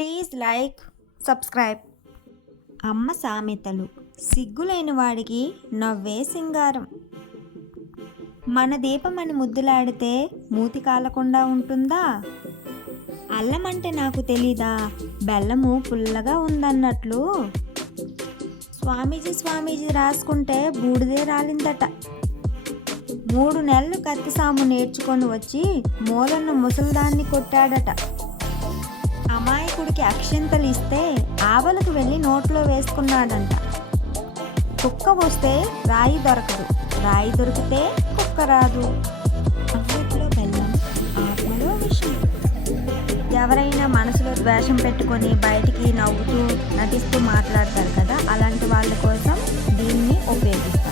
Please like subscribe. అమ్మ సామెతలు. సిగ్గులేని వాడికి నవ్వే సింగారం. మన దీపమని ముద్దులాడితే మూతి కాలకుండా ఉంటుందా? అల్లం అంటే నాకు తెలీదా? బెల్లము పుల్లగా ఉందన్నట్లు. స్వామీజీ స్వామీజీ రాసుకుంటే బూడిదే రాలిందట. మూడు నెలలు కత్తి సాము నేర్చుకొని వచ్చి మూలన్న ముసలిదాన్ని కొట్టాడట. కుక్కకి అక్షింతలు ఇస్తే ఆవలకు వెళ్ళి నోట్లో వేసుకున్నాడంట. కుక్క వస్తే రాయి దొరకదు. రాయి దొరికితే కుక్క రాదు. అంగట్లో బెల్లం ఆత్మలో విషయం ఎవరైనా మనసులో ద్వేషం పెట్టుకొని బయటికి నవ్వుతూ నటిస్తూ మాట్లాడతారు కదా అలాంటి వాళ్ళ కోసం దీన్ని ఉపయోగిస్తాం